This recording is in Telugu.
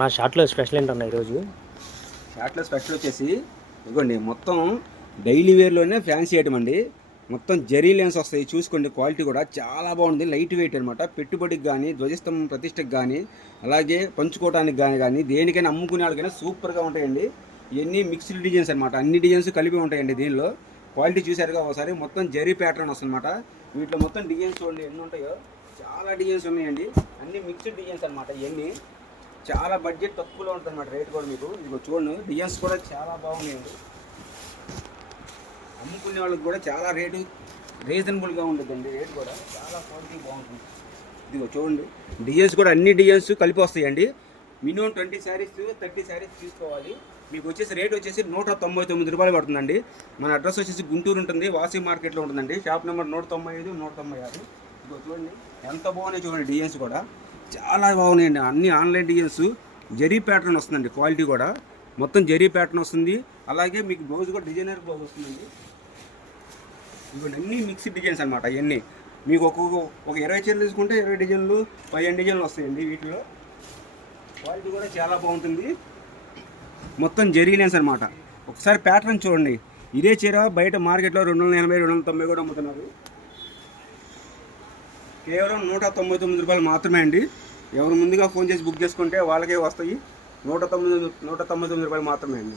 నా షార్ట్లో స్పెషల్ ఏంటన్నా ఈరోజు? షార్ట్లో స్పెషల్ వచ్చేసి ఇదిగోండి, మొత్తం డైలీ వేర్లోనే ఫ్యాన్సీ ఐటమ్ అండి. మొత్తం జరీ లెన్స్ వస్తాయి, చూసుకోండి. క్వాలిటీ కూడా చాలా బాగుంది, లైట్ వెయిట్ అనమాట. పెట్టుబడికి కానీ, ధ్వజస్తంభం ప్రతిష్టకు కానీ, అలాగే పంచుకోవడానికి కానీ దేనికైనా అమ్ముకునే వాళ్ళకైనా సూపర్గా ఉంటాయండి. ఇవన్నీ మిక్స్డ్ డిజైన్స్ అనమాట, అన్ని డిజైన్స్ కలిపి ఉంటాయండి దీనిలో. క్వాలిటీ చూసారుగా ఒకసారి. మొత్తం జరీ ప్యాటర్న్ వస్తుందన్నమాట. వీటిలో మొత్తం డిజైన్స్ చూడండి ఎన్ని ఉంటాయో, చాలా డిజైన్స్ ఉన్నాయండి. అన్ని మిక్స్డ్ డిజైన్స్ అనమాట. ఇవన్నీ చాలా బడ్జెట్ తక్కువలో ఉంటుంది అన్నమాట. రేట్ కూడా మీకు ఇదిగో చూడండి, డిజైన్స్ కూడా చాలా బాగున్నాయండి. అమ్ముకునే వాళ్ళకి కూడా చాలా రేటు రీజనబుల్గా ఉంటుందండి. రేట్ కూడా చాలా క్వాలిటీ బాగుంటుంది. ఇదిగో చూడండి, డిజైన్స్ కూడా అన్ని డిజైన్స్ కలిపి వస్తాయండి. మినిమం 20 శారీస్ 30 శారీస్ తీసుకోవాలి. మీకు వచ్చేసి రేట్ వచ్చేసి 199 రూపాయలు పడుతుందండి. మన అడ్రస్ వచ్చేసి గుంటూరు ఉంటుంది, వాసి మార్కెట్లో ఉంటుందండి. Shop number 195, 196. ఇదిగో చూడండి ఎంత బాగున్నాయి చూడండి. డిజైన్స్ కూడా చాలా బాగున్నాయండి. అన్ని ఆన్లైన్ డిజైన్స్, జరీ ప్యాటర్న్ వస్తుందండి. క్వాలిటీ కూడా మొత్తం జరీ ప్యాటర్న్ వస్తుంది. అలాగే మీకు బ్లౌజ్ కూడా డిజైనర్ బ్లౌజ్ వస్తుందండి. ఇవన్నీ అన్ని మిక్స్డ్ డిజైన్స్ అనమాట. ఇవన్నీ మీకు ఒక 20 చీరలు తీసుకుంటే 20 డిజైన్లు 15 డిజైన్లు వస్తాయండి. వీటిలో క్వాలిటీ కూడా చాలా బాగుంటుంది. మొత్తం జరీ లెన్స్ అనమాట. ఒకసారి ప్యాటర్న్ చూడండి. ఇదే చీర బయట మార్కెట్లో 280, 290 కూడా అమ్ముతున్నారు. కేవలం 199 రూపాయలు మాత్రమే అండి. ఎవరు ముందుగా ఫోన్ చేసి బుక్ చేసుకుంటే వాళ్ళకే వస్తాయి. 199 రూపాయలు మాత్రమే అండి.